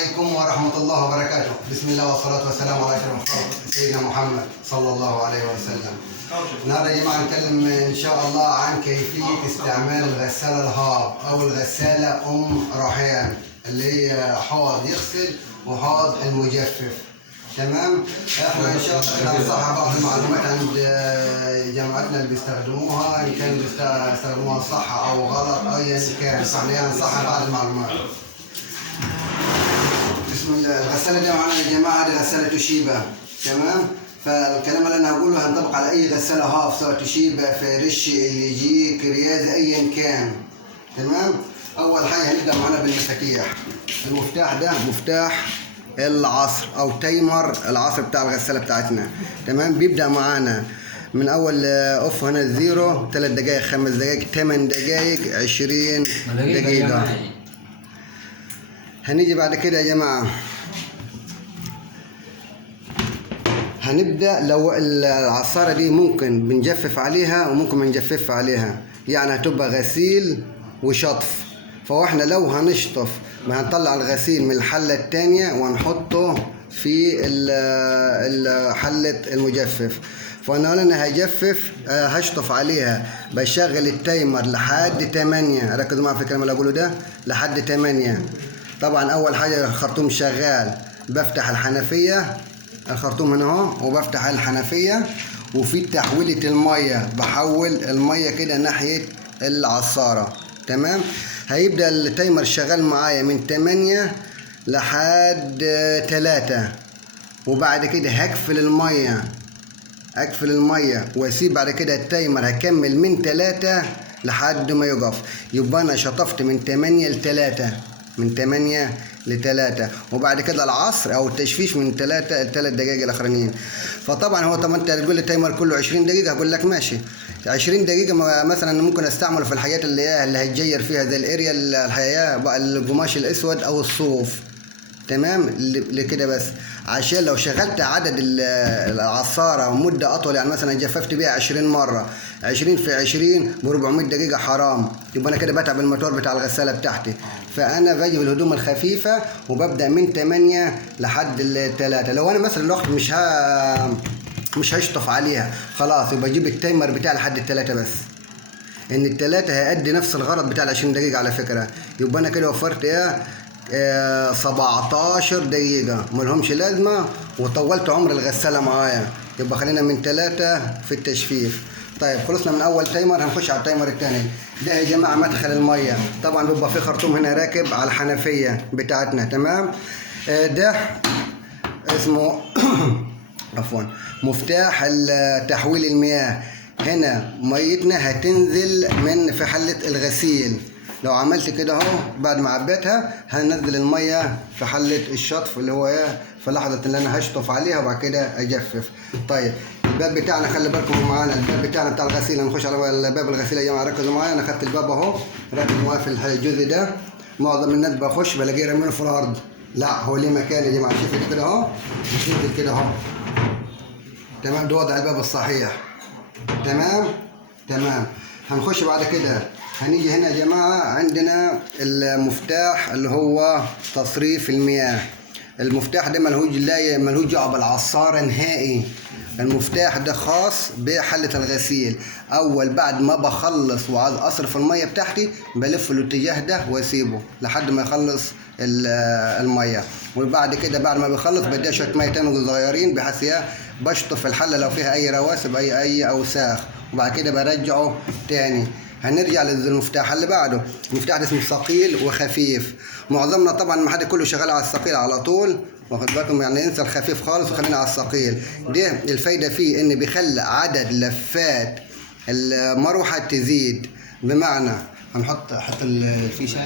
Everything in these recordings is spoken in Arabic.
عليكم ورحمة الله وبركاته. بسم الله والصلاة والسلام على أشرف الخلق سيدنا محمد صلى الله عليه وسلم. النهارده يا جماعة نتكلم إن شاء الله عن كيفية استعمال الغسالة الهاب أو الغسالة رحيان اللي هي حوض يغسل وحوض المجفف. تمام؟ احنا ان شاء الله هنصحح بعض المعلومات عند جماعتنا اللي بيستخدموها، ان كانوا بيستخدموها صح او غلط ايا كان، فاحنا هنصحح بعض المعلومات. بسم الله. الغسالة دي معانا يا جماعة دي غسالة توشيبا. تمام؟ فالكلام اللي انا هقوله هينطبق على اي غسالة هاف، سواء توشيبا، فريش، اللي يجي كرياز، ايا كان. تمام؟ اول حاجة هنبدأ معانا بالمفاتيح. المفتاح ده مفتاح العصر او تايمر العصر بتاع الغسالة بتاعتنا. تمام؟ بيبدأ معانا من اول اوف هنا الزيرو، 3 دقائق، 5 دقائق، 8 دقائق، 20 دقيقة. هنيجي بعد كده يا جماعة هنبدأ. لو العصارة دي ممكن بنجفف عليها وممكن ما نجفف عليها، يعني هتبقى غسيل وشطف. فاحنا لو هنشطف ما هنطلع الغسيل من الحلة التانية ونحطه في حلة المجفف. فانا هجفف هشطف عليها، بشغل التايمر لحد 8. ركزوا معايا في الكلام اللي اقوله ده، لحد 8. طبعا اول حاجة الخرطوم شغال، بفتح الحنفية، الخرطوم هنا اهو، وبفتح الحنفية، وفي تحويلة المية بحول المية كده ناحية العصارة. تمام؟ هيبدأ التايمر شغال معايا من 8 لحد 3، وبعد كده هقفل المية واسيب. بعد كده التايمر هكمل من 3 لحد ما يقف. يبقى انا شطفت من 8 ل 3، وبعد كده العصر او التجفيف من 3 ل 3 دقائق الاخرانيين. فطبعا هو طبعا انت تقول لي التايمر كله 20 دقيقة، هقول لك ماشي. 20 دقيقة مثلا ممكن استعمله في الحاجات اللي هيتجير فيها زي الاريا، الحياة بقى، القماش الاسود او الصوف. تمام؟ لكده بس. عشان لو شغلت عدد العصارة مدة أطول، يعني مثلا جففت بيها 20 مرة، 20 في 20 ب 400 دقيقة، حرام. يبقى أنا كده بتعب الموتور بتاع الغسالة بتاعتي. فأنا باجي بالهدوم الخفيفة وببدأ من 8 لحد 3. لو أنا مثلا الوقت مش هشطف عليها خلاص، يبقى أجيب التايمر بتاعي لحد 3 بس. إن ال3 هيأدي نفس الغرض بتاع 20 دقيقة على فكرة. يبقى أنا كده وفرت 17 دقيقة ملهمش لازمة، وطولت عمر الغسالة معايا. يبقى خلينا من 3 في التجفيف. طيب خلصنا من أول تايمر، هنخش على التايمر الثاني. ده يا جماعة مدخل المية. طبعا بيبقى في خرطوم هنا راكب على الحنفية بتاعتنا. تمام؟ ده اسمه عفوا مفتاح تحويل المياه. هنا ميتنا هتنزل في حلة الغسيل. لو عملت كده اهو، بعد ما عبيتها هنزل الميه في حله الشطف، اللي هو في لحظه اللي انا هشطف عليها وبعد كده اجفف. طيب الباب بتاعنا خلي بالكم معانا، الباب بتاعنا بتاع الغسيل. هنخش على باب الغسيل يا جماعه، ركزوا معايا. انا خدت الباب اهو، ركزوا معايا في الجزء ده. معظم الناس بخش بلاقيه رامينه في الارض. لا، هو ليه مكان يا جماعه. شوفوا كده اهو، بتنزل كده اهو. تمام؟ ده وضع الباب الصحيح. تمام. هنخش بعد كده، هنيجي هنا يا جماعة عندنا المفتاح اللي هو تصريف المياه. المفتاح ده ملهوش دعوة بالعصارة نهائي. المفتاح ده خاص بحلة الغسيل. أول بعد ما بخلص وعايز أصرف المية بتاعتي، بلف الاتجاه ده وأسيبه لحد ما يخلص المية. وبعد كده بعد ما بيخلص بديها شوية مية تاني صغيرين، بحيث بشطف الحلة لو فيها أي رواسب، أي أوساخ، وبعد كده برجعه تاني. هنرجع للمفتاح اللي بعده. المفتاح ده اسمه ثقيل وخفيف. معظمنا طبعا ما حد كله شغال على الثقيل على طول، واخد بالكم؟ يعني ننسى الخفيف خالص وخلينا على الثقيل. ده الفايده فيه ان بيخلي عدد لفات المروحه تزيد. بمعنى هنحط الفيشه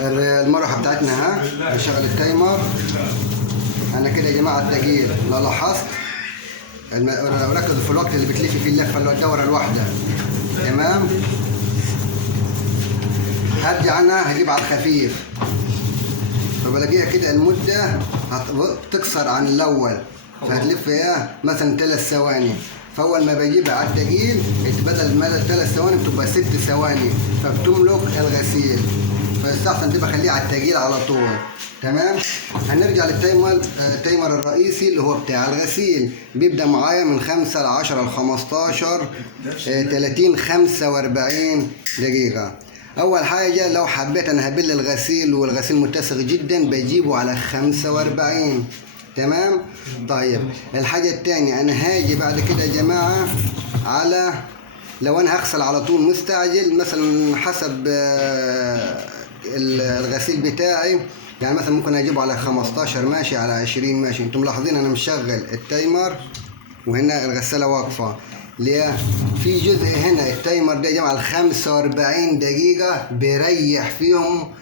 المروحه بتاعتنا. نشغل التايمر. انا كده يا جماعه التغيير لو لاحظت، لو ركزوا في الوقت اللي بتلف فيه اللفه اللي هو الدوره الواحده. تمام؟ هرجع انا هجيب على الخفيف، فبلاقيها كده المده تقصر عن الاول، فهتلف مثلا 3 ثواني. فاول ما بجيبها على التقيل بدل ما 3 ثواني بتبقى 6 ثواني، فبتملك الغسيل. فيستحسن تبقى خليه على التقيل على طول. تمام. هنرجع للتايمر، التايمر الرئيسي اللي هو بتاع الغسيل، بيبدأ معايا من 5 ل 10 ل 15 30 45 دقيقة. أول حاجة لو حبيت أنا هبل الغسيل والغسيل متسخ جدا بجيبه على 45. تمام. طيب الحاجة التانية أنا هاجي بعد كده يا جماعة على، لو أنا هغسل على طول مستعجل مثلا حسب الغسيل بتاعي، يعني مثلا ممكن اجيبه على 15 ماشي، على 20 ماشي. انتم ملاحظين انا مشغل التايمر وهنا الغساله واقفه ليه؟ في جزء هنا التايمر ده يا جماعه ال 45 دقيقه بيريح فيهم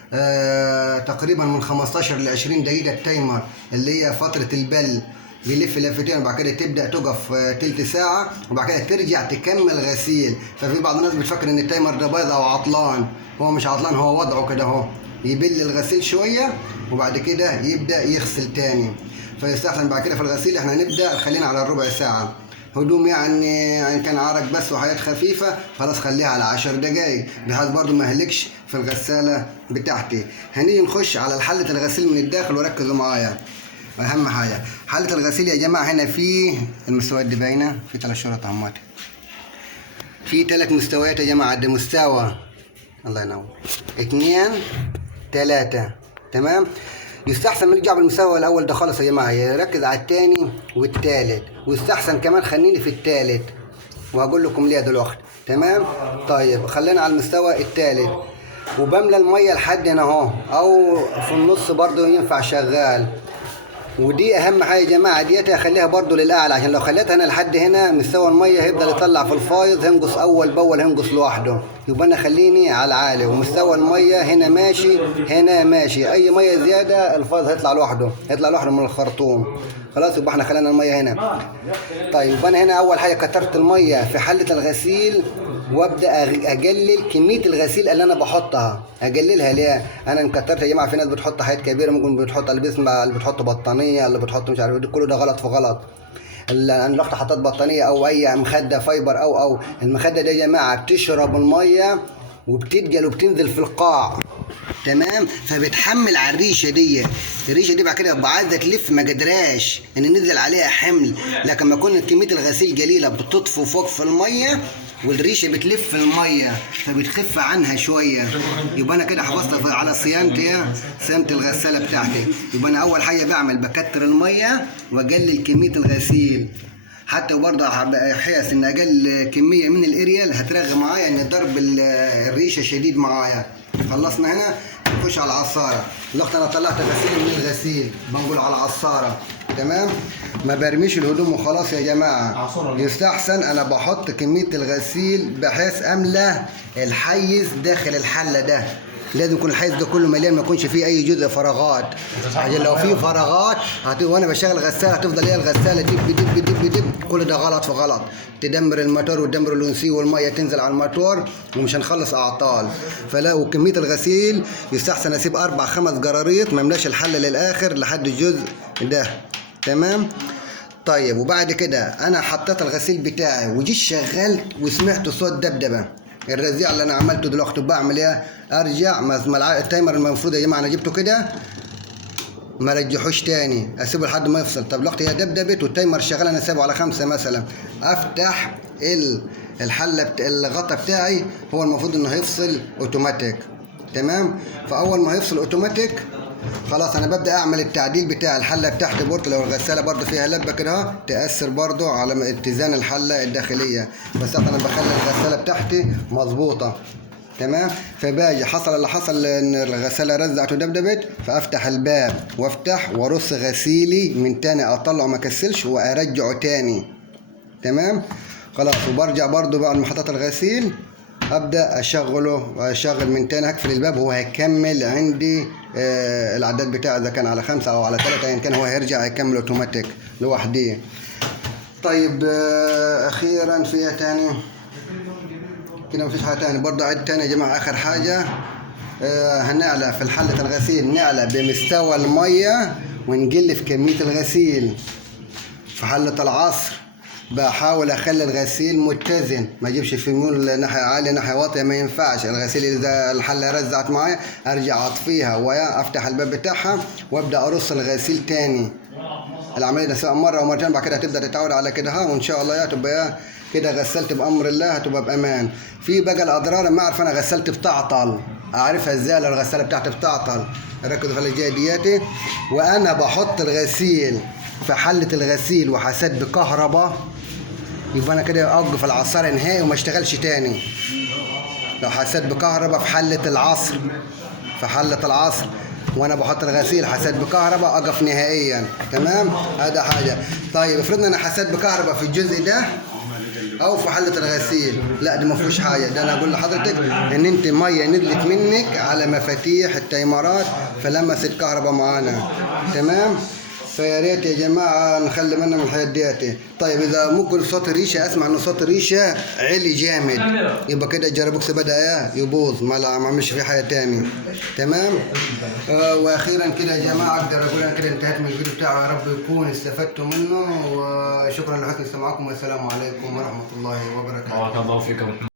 تقريبا من 15 ل 20 دقيقه التايمر، اللي هي فتره البل. بيلف لفتين وبعد كده تبدا تقف تلت ساعه وبعد كده ترجع تكمل غسيل. ففي بعض الناس بتفكر ان التايمر ده بايظ او عطلان، هو مش عطلان، هو وضعه كده اهو، يبل الغسيل شويه وبعد كده يبدا يغسل تاني. فيستحسن بعد كده في الغسيل احنا نبدا خلينا على الربع ساعه. هدوم يعني كان عرق بس وحاجات خفيفه خلاص خليها على 10 دقايق بحيث برضو ما اهلكش في الغساله بتاعتي. هنيجي نخش على حله الغسيل من الداخل وركزوا معايا. اهم حاجه حله الغسيل يا جماعه، هنا في المستويات دي باينه، في 3 شرط عمات، في 3 مستويات يا جماعه. ده مستوى، الله ينور، 2 3. تمام. يستحسن نرجع بالمستوى الاول ده خالص يا جماعه، يركز على الثاني والثالث، ويستحسن كمان خليني في الثالث وهقول لكم ليه دلوقتي. تمام. طيب خلينا على المستوى الثالث وبملى الميه لحد هنا اهو، او في النص برضو ينفع شغال. ودي اهم حاجه يا جماعه، ديت هخليها برضو للاعلى، عشان لو خليتها انا لحد هنا مستوى الميه هيفضل يطلع في الفايض، هينقص اول باول، هينقص لوحده. يبقى انا خليني على العالي ومستوى الميه هنا ماشي هنا ماشي، اي ميه زياده الفايض هيطلع لوحده، هيطلع لوحده من الخرطوم. خلاص يبقى احنا خلينا الميه هنا. طيب يبقى انا هنا اول حاجه كترت الميه في حله الغسيل وابدا اقلل كميه الغسيل اللي انا بحطها، اقللها ليه؟ انا انكترت يا جماعه. في ناس بتحط حاجات كبيره، ممكن بتحط اللي بيسمع، اللي بتحط بطانيه، اللي بتحط مش عارف، كله ده غلط في غلط. انا رحت حطيت بطانيه او اي مخده فايبر او المخده دي يا جماعه بتشرب الميه وبتتقل وبتنزل في القاع. تمام. فبتحمل على الريشه دي، الريشه دي بعد كده بتبقى عايزه تلف ما قدراش ان نزل عليها حمل. لكن ما يكون كميه الغسيل قليله بتطفو فوق في الميه والريشه بتلف الميه فبتخف عنها شويه. يبقى انا كده حافظت على صيانه الغساله بتاعتي. يبقى انا اول حاجه بعمل بكتر الميه واقلل كميه الغسيل، حتى برضه احس ان اقل كميه من الاريال هترغي معايا ان ضرب الريشه شديد معايا. خلصنا هنا نخش على العصاره. دلوقتي انا طلعت الغسيل من الغسيل بنقول على العصاره. تمام. ما برميش الهدوم وخلاص يا جماعه، يستحسن انا بحط كميه الغسيل بحيث املى الحيز داخل الحله ده. لازم يكون الحيز ده كله مليان، ما يكونش فيه اي جزء فراغات، عشان لو فيه فراغات وانا بشغل غساله هتفضل هي الغساله دب دب دب دب، كل ده غلط في غلط، تدمر الموتور وتدمر الونسي والميه تنزل على الموتور ومش هنخلص اعطال. فلا، وكميه الغسيل يستحسن اسيب 4 5 قراريط، ما املاش الحله للاخر لحد الجزء ده. تمام. طيب وبعد كده انا حطيت الغسيل بتاعي وجيت شغلت وسمعت صوت دبدبه، الرزيع اللي انا عملته دلوقتي بعمل ايه؟ ارجع التايمر المفروض يا جماعه انا جبته كده ما رجحوش تاني، اسيبه لحد ما يفصل. طب دلوقتي هي دبدبت والتايمر شغال، انا سايبه على 5 مثلا، افتح الحله الغطا بتاعي، هو المفروض انه هيفصل اوتوماتيك. تمام. فاول ما هيفصل اوتوماتيك خلاص انا ببدا اعمل التعديل بتاع الحله بتاعتي. برضه لو الغساله برضه فيها لبه كده تاثر برضه على اتزان الحله الداخليه، بس انا بخلي الغساله بتاعتي مظبوطه. تمام. فباجي حصل اللي حصل ان الغساله رزعت ودبدبت، فافتح الباب وافتح وارص غسيلي من تاني، اطلعه ما اكسلش وارجعه تاني. تمام. خلاص. وبرجع برضه بعد ما حطيت الغسيل ابدا اشغله واشغل من تاني، هقفل الباب وهو هيكمل عندي العداد بتاعه، اذا كان على 5 او على 3 ايا كان هو هيرجع يكمل اوتوماتيك لوحده. طيب اخيرا فيها تاني كده مفيش حاجه تاني. برضه عد تاني يا جماعه. اخر حاجه هنعلى في حله الغسيل، نعلى بمستوى الميه ونقل في كميه الغسيل. في حله العصر بحاول اخلي الغسيل متزن، ما اجيبش في ميول ناحيه عاليه ناحيه واطيه، ما ينفعش. الغسيل اذا الحله رزعت معايا ارجع اطفيها وافتح الباب بتاعها وابدا ارص الغسيل تاني. العمليه دي سواء مره او مرتين، بعد كده هتبدا تتعود على كده ها، وان شاء الله تبقى كده غسلت بامر الله، هتبقى بامان. في بقى الاضرار، ما اعرف انا غسلت بتعطل، اعرفها ازاي لو الغساله بتاعتي بتعطل؟ ركزوا في الجايه دياتي. وانا بحط الغسيل في حله الغسيل وحسيت بكهرباء، يبقى انا كده اوقف العصاره نهائي وما اشتغلش تاني. لو حسيت بكهرباء في حله العصر، في حله العصر وانا بحط الغسيل حسيت بكهرباء، اقف نهائيا. تمام، هذا حاجه. طيب افرضنا انا حسيت بكهرباء في الجزء ده او في حله الغسيل، لا دي ما فيهوش حاجه. ده انا اقول لحضرتك ان انت ميه نزلت منك على مفاتيح التيمرات فلمست كهرباء معانا. تمام، فيا ريت يا جماعه نخلي بالنا من الحاجات دياتي. طيب اذا ممكن صوت الريشه، اسمع ان صوت الريشه عالي جامد، يبقى كده الجرابوكس بدا يبوظ، ما عملش فيه حاجه تاني. تمام. واخيرا كده يا جماعه اقدر اقول انا كده انتهيت من الفيديو بتاعي، يا رب يكون استفدتوا منه، وشكرا لحسن استماعكم، والسلام عليكم ورحمه الله وبركاته. بارك الله فيكم.